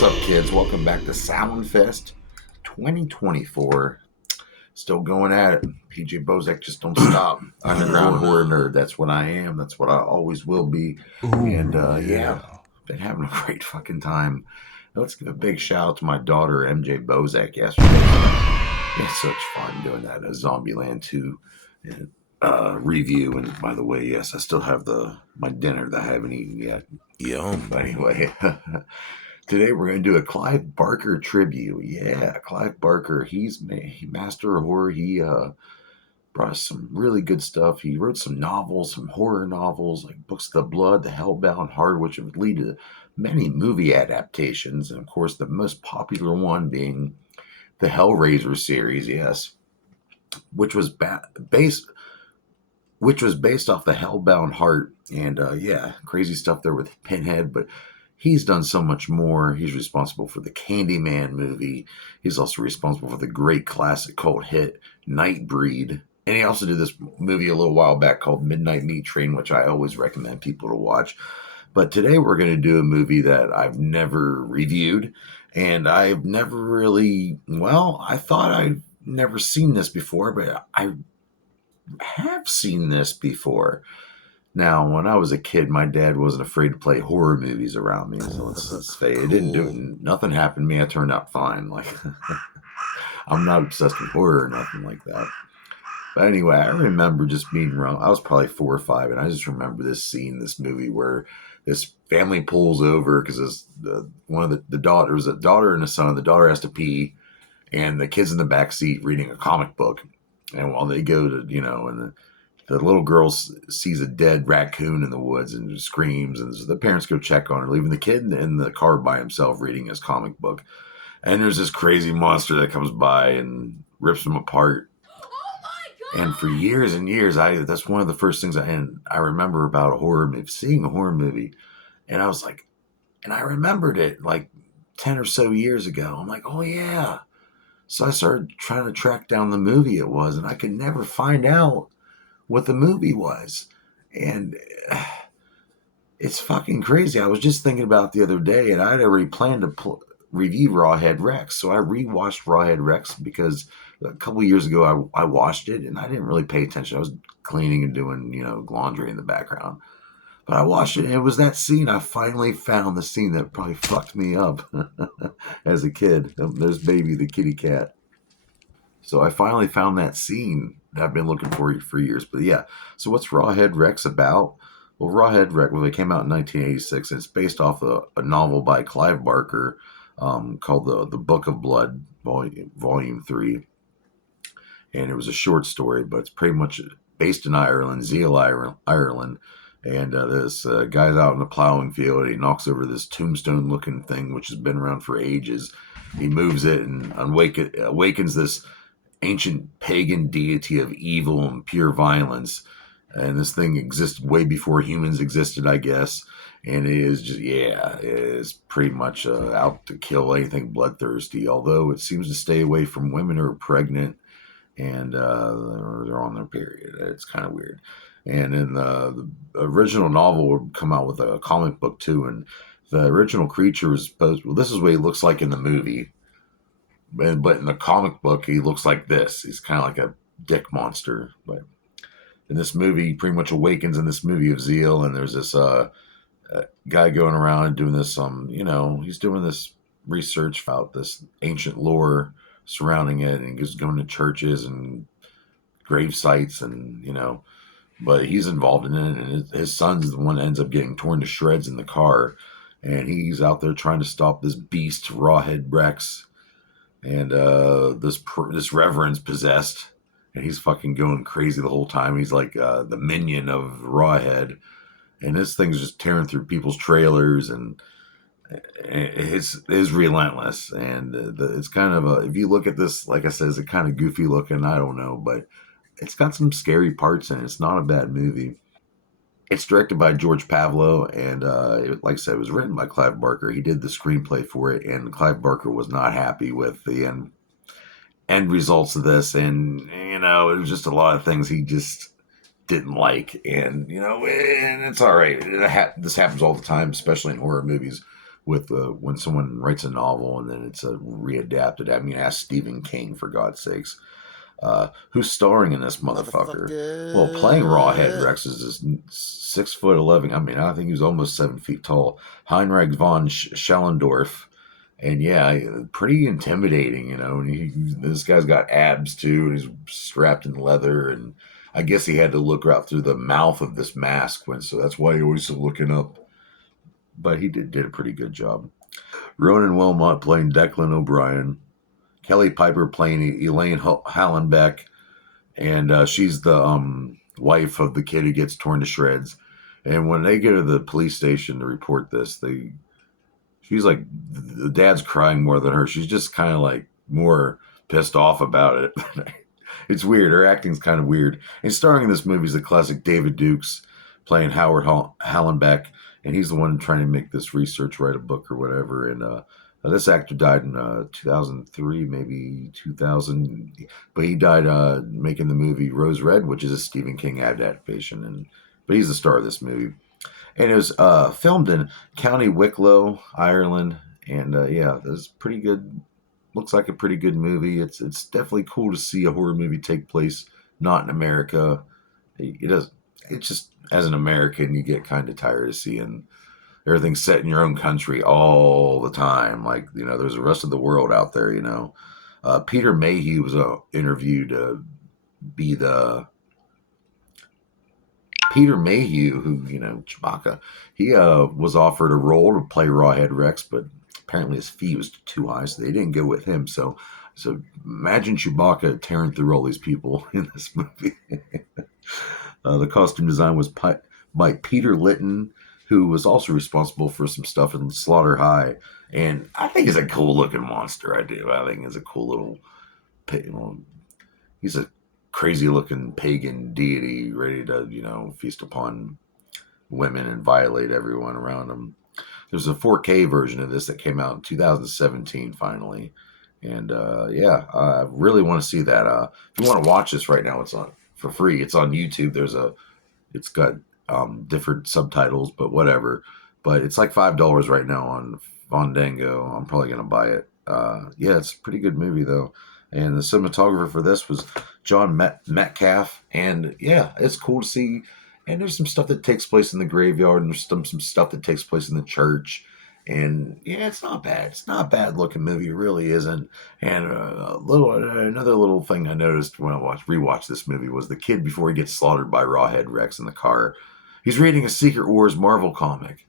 What's up, kids? Welcome back to Soundfest 2024. Still going at it. PJ Bozek just don't stop. Underground horror nerd. That's what I am. That's what I always will be. And yeah, been having a great fucking time. Let's give a big shout out to my daughter, MJ Bozek, yesterday. It's such fun doing that. A Zombieland 2 review. And by the way, yes, I still have my dinner that I haven't eaten yet. Yum. But anyway, today we're going to do a Clive Barker tribute. Yeah, Clive Barker. He's master of horror. He brought us some really good stuff. He wrote some novels, some horror novels, like Books of the Blood, The Hellbound Heart, which would lead to many movie adaptations. And of course, the most popular one being the Hellraiser series, yes, which was based off the Hellbound Heart. And yeah, crazy stuff there with Pinhead, but he's done so much more. He's responsible for the Candyman movie. He's also responsible for the great classic cult hit Nightbreed. And he also did this movie a little while back called Midnight Meat Train, which I always recommend people to watch. But today we're going to do a movie that I've never reviewed. And I've never really, I thought I'd never seen this before, but I have seen this before. Now, when I was a kid, my dad wasn't afraid to play horror movies around me. So let's say it didn't do it. Nothing happened to me. I turned out fine. Like, I'm not obsessed with horror or nothing like that. But anyway, I remember just being around. I was probably 4 or 5, and I just remember this movie where this family pulls over because one of the daughters, a daughter and a son. The daughter has to pee, and the kid's in the back seat reading a comic book. And while they go to, and the little girl sees a dead raccoon in the woods and screams, and so the parents go check on her, leaving the kid in the car by himself reading his comic book. And there's this crazy monster that comes by and rips him apart. And for years and years, that's one of the first things I remember about a horror movie, seeing a horror movie. And I was like, and I remembered it like 10 or so years ago. I'm like, oh yeah. So I started trying to track down the movie it was, and I could never find out what the movie was. And it's fucking crazy. I was just thinking about it the other day, and I'd already planned to review Rawhead Rex. So I rewatched Rawhead Rex because a couple years ago I watched it, and I didn't really pay attention. I was cleaning and doing, laundry in the background. But I watched it, and it was that scene. I finally found the scene that probably fucked me up as a kid. There's Baby, the kitty cat. So I finally found that scene that I've been looking for years. But yeah, so what's Rawhead Rex about? Well, Rawhead Rex, it came out in 1986, and it's based off a novel by Clive Barker called the Book of Blood, Volume 3. And it was a short story, but it's pretty much based in Ireland, Zeal, Ireland. And this guy's out in the plowing field. He knocks over this tombstone-looking thing, which has been around for ages. He moves it and awakens this ancient pagan deity of evil and pure violence. And this thing existed way before humans existed, I guess. And it is just, it is pretty much out to kill anything bloodthirsty, although it seems to stay away from women who are pregnant and they're on their period. It's kind of weird. And in the original novel would come out with a comic book too, and the original creature was supposed. Well, this is what he looks like in the movie, but in the comic book he looks like this. He's kind of like a dick monster. But in this movie, he pretty much awakens in this movie of Zeal, and there's this guy going around and doing this. He's doing this research about this ancient lore surrounding it, and he's going to churches and grave sites, and but he's involved in it, and his son's the one that ends up getting torn to shreds in the car, and he's out there trying to stop this beast, Rawhead Rex, and this reverend's possessed, and he's fucking going crazy the whole time. He's like the minion of Rawhead, and this thing's just tearing through people's trailers, and it's relentless, and it's kind of if you look at this, like I said, it's a kind of goofy looking, I don't know, but it's got some scary parts in it. It's not a bad movie. It's directed by George Pavlou, and like I said, it was written by Clive Barker. He did the screenplay for it, and Clive Barker was not happy with the end results of this, and it was just a lot of things he just didn't like, and and it's all right. This happens all the time, especially in horror movies, with when someone writes a novel and then it's readapted. I mean, ask Stephen King, for God's sakes. Who's starring in this motherfucker? Well, playing Rawhead Rex is this 6'11". I mean, I think he was almost 7 feet tall. Heinrich von Schellendorf. And yeah, pretty intimidating, you know. And this guy's got abs too, and he's strapped in leather. And I guess he had to look out through the mouth of this mask, so that's why he always was looking up. But he did a pretty good job. Ronan Wilmot playing Declan O'Brien. Kelly Piper playing Elaine Hallenbeck, and she's the wife of the kid who gets torn to shreds. And when they get to the police station to report this, she's like, the dad's crying more than her. She's just kind of like more pissed off about it. It's weird. Her acting's kind of weird. And starring in this movie is the classic David Dukes playing Howard Hallenbeck, and he's the one trying to make this research, write a book or whatever. And this actor died in 2003, maybe 2000, but he died making the movie Rose Red, which is a Stephen King adaptation. But he's the star of this movie. And it was filmed in County Wicklow, Ireland. And yeah, it was pretty good. Looks like a pretty good movie. It's definitely cool to see a horror movie take place not in America. It does. It's just, as an American, you get kind of tired of seeing everything set in your own country all the time. Like, you know, there's the rest of the world out there, you know. Peter Mayhew was interviewed to be the Peter Mayhew, who, you know, Chewbacca, he was offered a role to play Rawhead Rex, but apparently his fee was too high, so they didn't go with him. So imagine Chewbacca tearing through all these people in this movie. The costume design was by Peter Litton, who was also responsible for some stuff in Slaughter High. And I think he's a cool looking monster. I do. I think he's a cool little, you know, he's a crazy looking pagan deity ready to, you know, feast upon women and violate everyone around him. There's a 4K version of this that came out in 2017 finally. And yeah, I really want to see that. If you want to watch this right now, it's on for free. It's on YouTube. It's got different subtitles, but whatever. But it's like $5 right now on Fandango. I'm probably gonna buy it. Yeah, it's a pretty good movie though. And the cinematographer for this was John Metcalf. And yeah, it's cool to see. And there's some stuff that takes place in the graveyard, and there's some stuff that takes place in the church. And yeah, it's not bad. It's not a bad looking movie. It really isn't. And another little thing I noticed when I rewatched this movie was the kid before he gets slaughtered by Rawhead Rex in the car. He's reading a Secret Wars Marvel comic.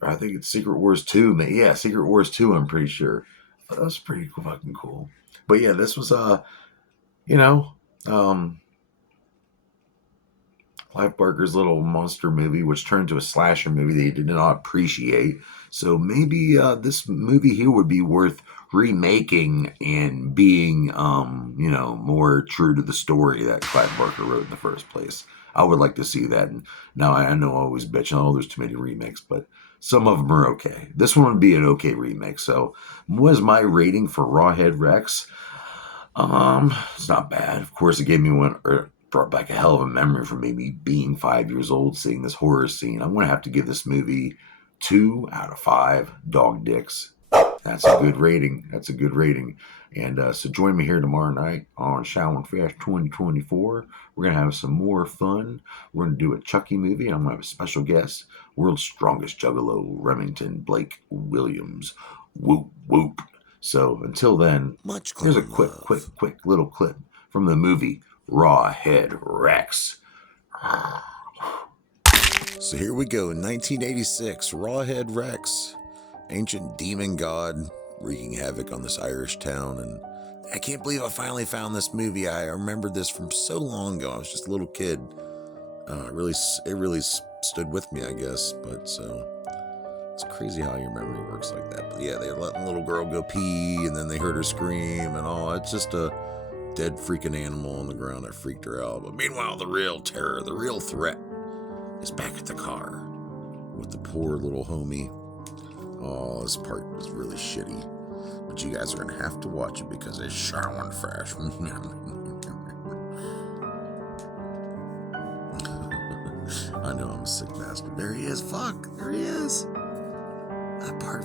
I think it's Secret Wars 2. Yeah, Secret Wars 2, I'm pretty sure. That was pretty fucking cool. But yeah, this was you know, Clive Barker's little monster movie, which turned to a slasher movie that he did not appreciate. So maybe this movie here would be worth remaking and being, you know, more true to the story that Clive Barker wrote in the first place. I would like to see that. And now I know I always bitch, oh, there's too many remakes, but some of them are okay. This one would be an okay remake. So what is my rating for Rawhead Rex? It's not bad. Of course, it gave me one, or brought back a hell of a memory from maybe being 5 years old, seeing this horror scene. I'm going to have to give this movie 2 out of 5 dog dicks. That's a good rating. That's a good rating. And so join me here tomorrow night on Shaolin Fest 2024. We're going to have some more fun. We're going to do a Chucky movie. I'm going to have a special guest, world's strongest juggalo, Remington Blake Williams. Whoop, whoop. So until then, here's a quick little clip from the movie Rawhead Rex. So here we go, 1986, Rawhead Rex, ancient demon god wreaking havoc on this Irish town. And I can't believe I finally found this movie. I remembered this from so long ago. I was just a little kid. It really stood with me, I guess. But so it's crazy how your memory works like that. But yeah, they let the little girl go pee, and then they heard her scream and all. It's just a dead freaking animal on the ground that freaked her out. But meanwhile, the real terror, the real threat is back at the car with the poor little homie. Oh, this part is really shitty. But you guys are going to have to watch it because it's Shaolin Fest. I know I'm a sick bastard. There he is. Fuck. There he is. That part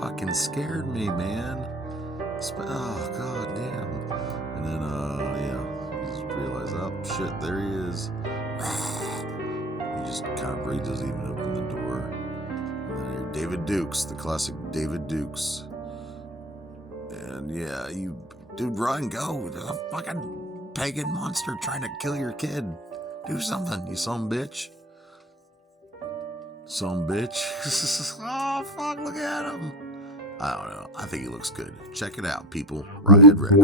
fucking scared me, man. Oh, god damn. And then, yeah, you just realize, oh, shit, there he is. He just kind of breathes, doesn't even open the door. And then here, David Dukes, the classic David Dukes. And yeah, dude, run, go. There's a fucking pagan monster trying to kill your kid. Do something, you son bitch. Son bitch. Oh, fuck, look at him. I don't know. I think he looks good. Check it out, people. Rawhead Rex.